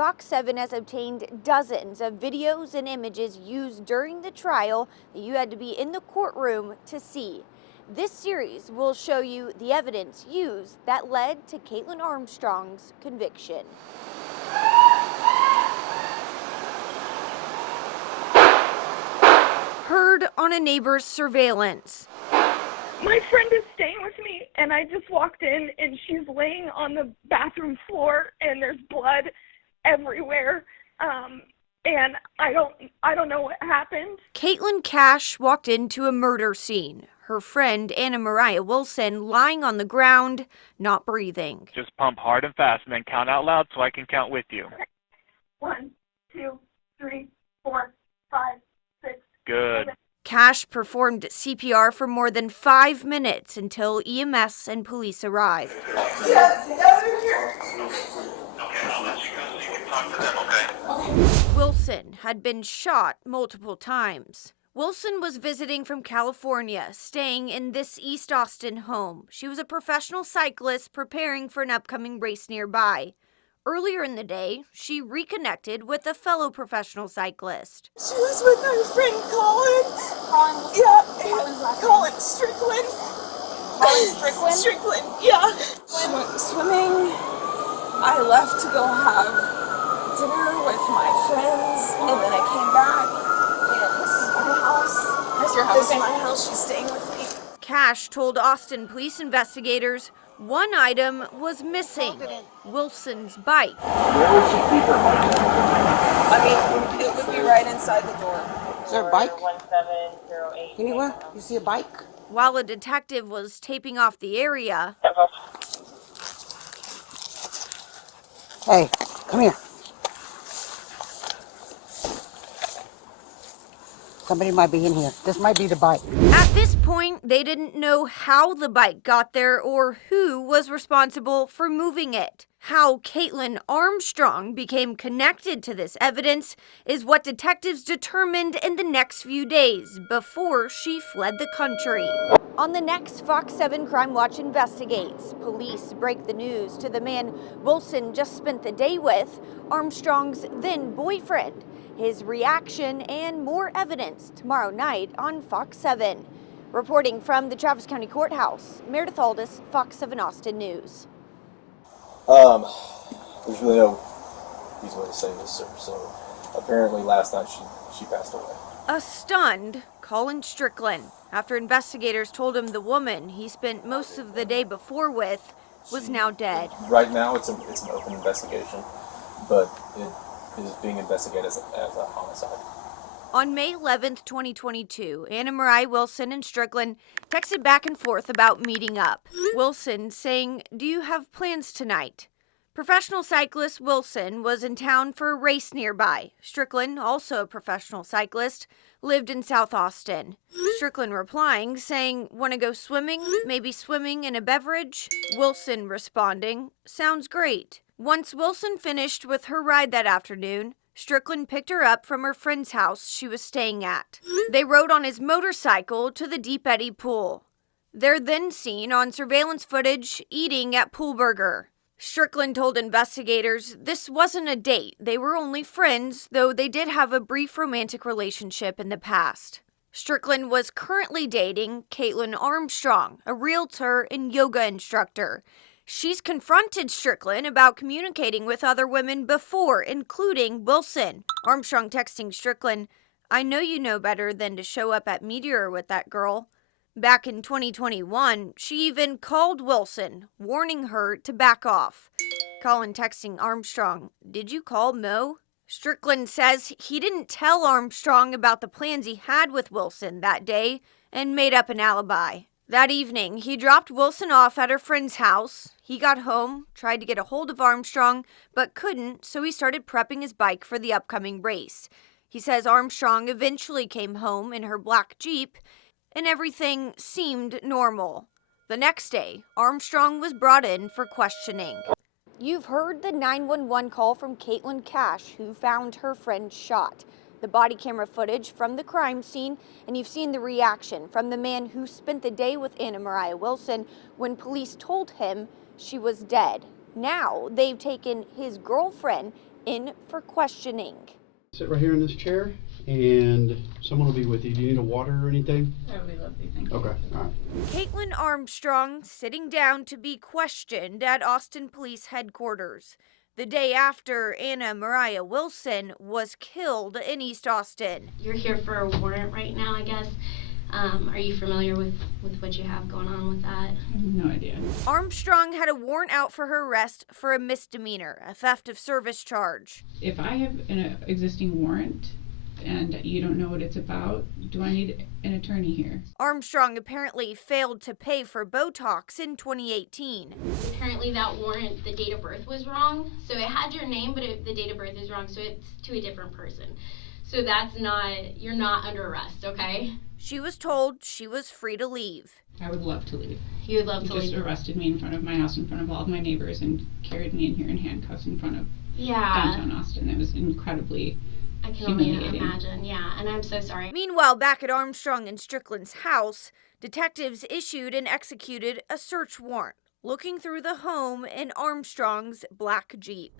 Fox 7 has obtained dozens of videos and images used during the trial that you had to be in the courtroom to see. This series will show you the evidence used that led to KAITLIN Armstrong's conviction. Heard on a neighbor's surveillance. My friend is staying with me, and I just walked in, and she's laying on the bathroom floor, and there's blood everywhere, and I don't know what happened. KAITLIN Cash walked into a murder scene. Her friend, Anna Mariah Wilson, lying on the ground, not breathing. Just pump hard and fast, and then count out loud so I can count with you. 1, 2, 3, 4, 5, 6. Good. 7. Cash performed CPR for more than 5 minutes until EMS and police arrived. Wilson had been shot multiple times. Wilson was visiting from California, staying in this East Austin home. She was a professional cyclist preparing for an upcoming race nearby. Earlier in the day, she reconnected with a fellow professional cyclist. She was with her friend Colin. Colin Strickland. Colin Strickland? Strickland, yeah. She went swimming. I left to go have dinner with my friends, and then I came back. And this is my house. That's your house? This is my house. She's staying with me. Cash told Austin police investigators one item was missing, Wilson's bike. Where would she keep her bike? I mean, it would be right inside the door. Is there a bike? Anywhere? You see a bike? While a detective was taping off the area, Hey, come here. Somebody might be in here. This might be the bike. at this point, they didn't know how the bike got there or who was responsible for moving it. How KAITLIN Armstrong became connected to this evidence is what detectives determined in the next few days before she fled the country. On the next Fox 7 Crime Watch Investigates, police break the news to the man Wilson just spent the day with, Armstrong's then boyfriend. His reaction and more evidence tomorrow night on Fox 7. Reporting from the Travis County Courthouse, Meredith Aldis, Fox 7 Austin News. There's really no easy way to say this, sir. So apparently last night she passed away. A stunned Colin Strickland after investigators told him the woman he spent most of the day before with was now dead. Right now it's an open investigation, but it is being investigated as a homicide. On May 11th, 2022, Anna Mariah Wilson and Strickland texted back and forth about meeting up. Wilson saying, "Do you have plans tonight?" Professional cyclist Wilson was in town for a race nearby. Strickland, also a professional cyclist, lived in South Austin. Strickland replying, saying, "Want to go swimming? Maybe swimming and a beverage?" Wilson responding, "Sounds great." Once Wilson finished with her ride that afternoon, Strickland picked her up from her friend's house she was staying at. They rode on his motorcycle to the Deep Eddy pool. They're then seen on surveillance footage eating at Pool Burger. Strickland told investigators this wasn't a date. They were only friends, though they did have a brief romantic relationship in the past. Strickland was currently dating KAITLIN Armstrong, a realtor and yoga instructor. She's confronted Strickland about communicating with other women before, including Wilson. Armstrong texting Strickland, "I know you know better than to show up at Meteor with that girl." Back in 2021, she even called Wilson, warning her to back off. Colin texting Armstrong, "Did you call Mo?" Strickland says he didn't tell Armstrong about the plans he had with Wilson that day and made up an alibi. That evening, he dropped Wilson off at her friend's house. He got home, tried to get a hold of Armstrong, but couldn't, so he started prepping his bike for the upcoming race. He says Armstrong eventually came home in her black Jeep, and everything seemed normal. The next day, Armstrong was brought in for questioning. You've heard the 911 call from KAITLIN Cash, who found her friend shot. The body camera footage from the crime scene, and you've seen the reaction from the man who spent the day with Anna Mariah Wilson when police told him she was dead. Now they've taken his girlfriend in for questioning. Sit right here in this chair, and someone will be with you. Do you need a water or anything? That would be lovely, thank you. Okay, all right. KAITLIN Armstrong sitting down to be questioned at Austin Police Headquarters the day after Anna Mariah Wilson was killed in East Austin. You're here for a warrant right now, I guess. Are you familiar with what you have going on with that? I have no idea. Armstrong had a warrant out for her arrest for a misdemeanor, a theft of service charge. If I have an existing warrant and you don't know what it's about, do I need an attorney here? Armstrong apparently failed to pay for Botox in 2018. Apparently that warrant, the date of birth was wrong. So it had your name, but the date of birth is wrong, so it's to a different person. So you're not under arrest, okay? She was told she was free to leave. I would love to leave. You would love to Just leave. arrested me in front of my house, in front of all of my neighbors, and carried me in here in handcuffs in front of Yeah. downtown Austin. It was incredibly I can only humiliating. imagine, yeah, and I'm so sorry. Meanwhile, back at Armstrong and Strickland's house, detectives issued and executed a search warrant looking through the home in Armstrong's black Jeep.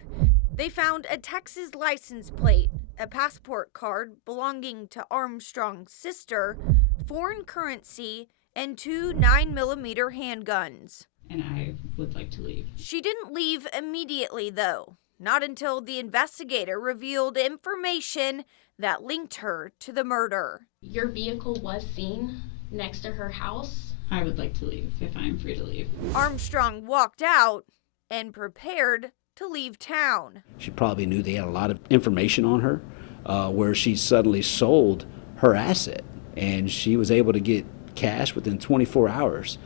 They found a Texas license plate, a passport card belonging to Armstrong's sister, foreign currency, and 2 9mm handguns. And I would like to leave. She didn't leave immediately, though. Not until the investigator revealed information that linked her to the murder. Your vehicle was seen next to her house. I would like to leave if I'm free to leave. Armstrong walked out and prepared to leave town. She probably knew they had a lot of information on her, where she suddenly sold her asset, and she was able to get cash within 24 hours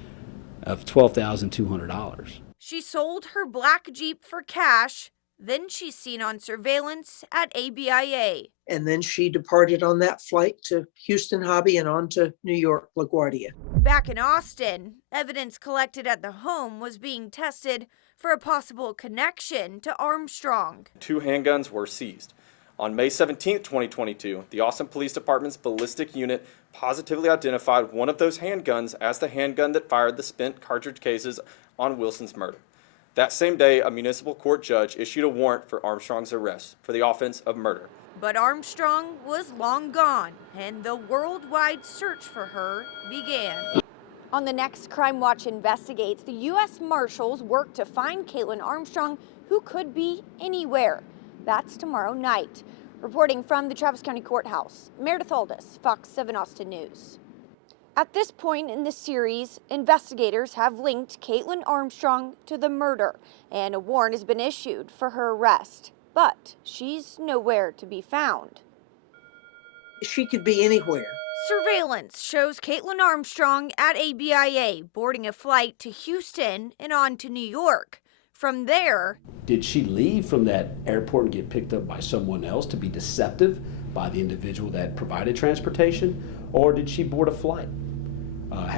of $12,200. She sold her black Jeep for cash. Then she's seen on surveillance at ABIA. And then she departed on that flight to Houston Hobby and on to New York LaGuardia. Back in Austin, evidence collected at the home was being tested for a possible connection to Armstrong. 2 handguns were seized. On May 17, 2022, the Austin Police Department's ballistic unit positively identified one of those handguns as the handgun that fired the spent cartridge cases on Wilson's murder. That same day, a municipal court judge issued a warrant for Armstrong's arrest for the offense of murder. But Armstrong was long gone, and the worldwide search for her began. On the next Crime Watch Investigates, the U.S. Marshals work to find KAITLIN Armstrong, who could be anywhere. That's tomorrow night. Reporting from the Travis County Courthouse, Meredith Aldis, Fox 7 Austin News. At this point in the series, investigators have linked KAITLIN Armstrong to the murder, and a warrant has been issued for her arrest. But she's nowhere to be found. She could be anywhere. Surveillance shows KAITLIN Armstrong at ABIA boarding a flight to Houston and on to New York. From there, Did she leave from that airport and get picked up by someone else to be deceptive by the individual that provided transportation, or did she board a flight?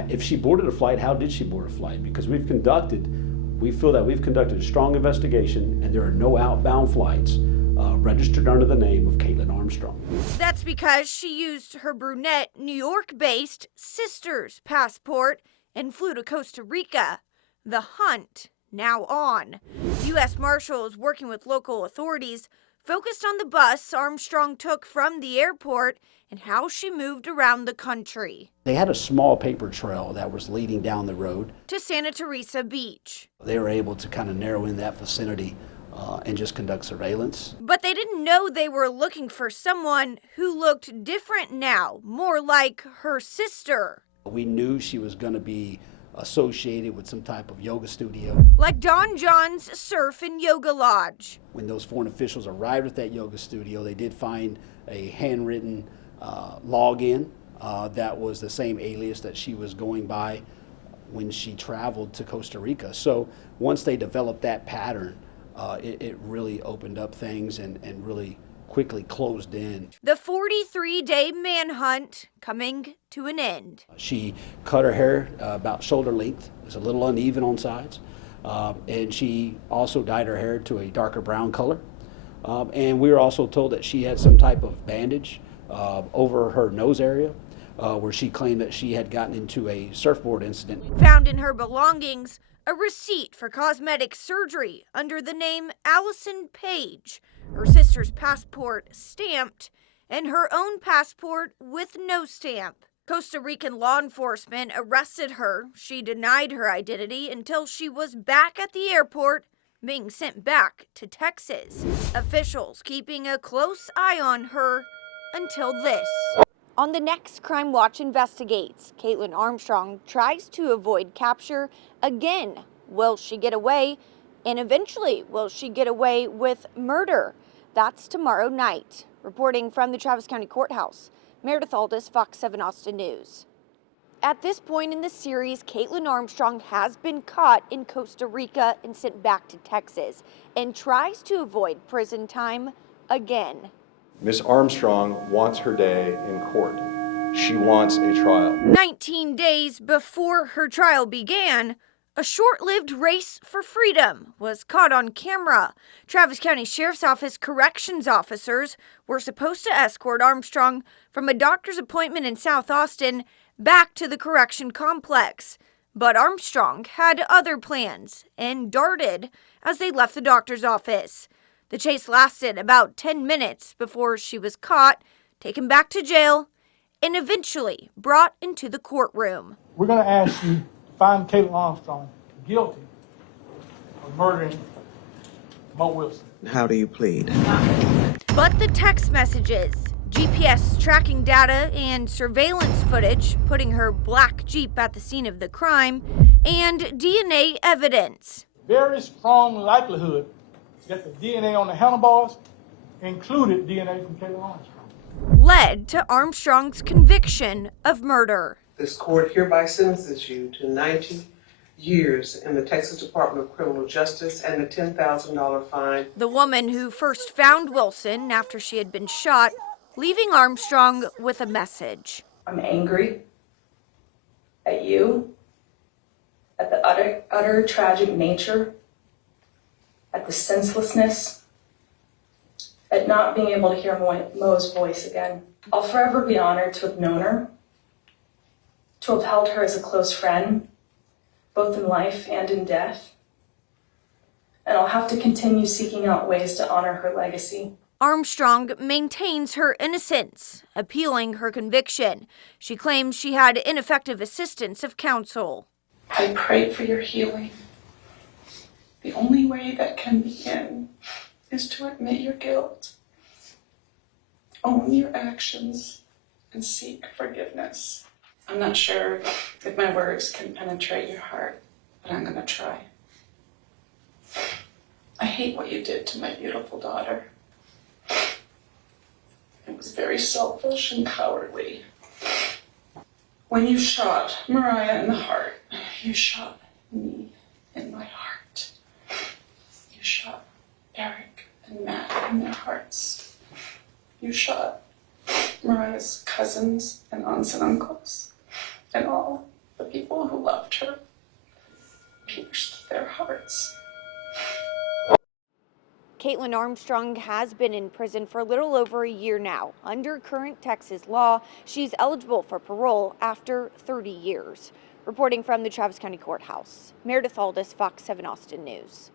If she boarded a flight, how did she board a flight? Because we feel that we've conducted a strong investigation, and there are no outbound flights registered under the name of KAITLIN Armstrong. that's because she used her brunette, New York-based sister's passport and flew to Costa Rica. The hunt now on. U.S. Marshals working with local authorities focused on the bus Armstrong took from the airport and how she moved around the country. They had a small paper trail that was leading down the road. To Santa Teresa Beach. They were able to kind of narrow in that vicinity and just conduct surveillance. But they didn't know they were looking for someone who looked different now, more like her sister. We knew she was going to be associated with some type of yoga studio. Like Don John's Surf and Yoga Lodge. When those foreign officials arrived at that yoga studio, they did find a handwritten login that was the same alias that she was going by when she traveled to Costa Rica. So once they developed that pattern, it really opened up things and really quickly closed in. The 43-day manhunt coming to an end. She cut her hair about shoulder length. It was a little uneven on sides. And she also dyed her hair to a darker brown color. And we were also told that she had some type of bandage over her nose area where she claimed that she had gotten into a surfboard incident. Found in her belongings, a receipt for cosmetic surgery under the name Allison Page, her sister's passport stamped, and her own passport with no stamp. Costa Rican law enforcement arrested her. She denied her identity until she was back at the airport, being sent back to Texas. Officials keeping a close eye on her until this. On the next Crime Watch Investigates, KAITLIN Armstrong tries to avoid capture again. Will she get away? And eventually, will she get away with murder? That's tomorrow night. Reporting from the Travis County Courthouse, Meredith, Aldis, Fox 7 Austin News. At this point in the series, KAITLIN Armstrong has been caught in Costa Rica and sent back to Texas and tries to avoid prison time again. Miss Armstrong wants her day in court. She wants a trial. 19 days before her trial began, a short-lived race for freedom was caught on camera. Travis County Sheriff's Office corrections officers were supposed to escort Armstrong from a doctor's appointment in South Austin back to the correction complex. But Armstrong had other plans and darted as they left the doctor's office. The chase lasted about 10 minutes before she was caught, taken back to jail, and eventually brought into the courtroom. We're going to ask you to find KAITLIN Armstrong guilty of murdering Mo Wilson. How do you plead? But the text messages, GPS tracking data, and surveillance footage putting her black Jeep at the scene of the crime, and DNA evidence. Very strong likelihood that the DNA on the handlebars included DNA from KAITLIN Armstrong. Led to Armstrong's conviction of murder. This court hereby sentences you to 90 years in the Texas Department of Criminal Justice and a $10,000 fine. The woman who first found Wilson after she had been shot, leaving Armstrong with a message. I'm angry at you, at the utter tragic nature, at the senselessness, at not being able to hear Mo's voice again. I'll forever be honored to have known her, to have held her as a close friend, both in life and in death. And I'll have to continue seeking out ways to honor her legacy. Armstrong maintains her innocence, appealing her conviction. She claims she had ineffective assistance of counsel. I pray for your healing. The only way that can begin is to admit your guilt, own your actions, and seek forgiveness. I'm not sure if my words can penetrate your heart, but I'm gonna try. I hate what you did to my beautiful daughter. It was very selfish and cowardly. When you shot Mariah in the heart, you shot me in my heart. You shot Eric and Matt in their hearts. You shot Mariah's cousins and aunts and uncles, and all the people who loved her, pierced their hearts. KAITLIN Armstrong has been in prison for a little over a year now. Under current Texas law, she's eligible for parole after 30 years. Reporting from the Travis County Courthouse, Meredith, Aldis, Fox 7 Austin News.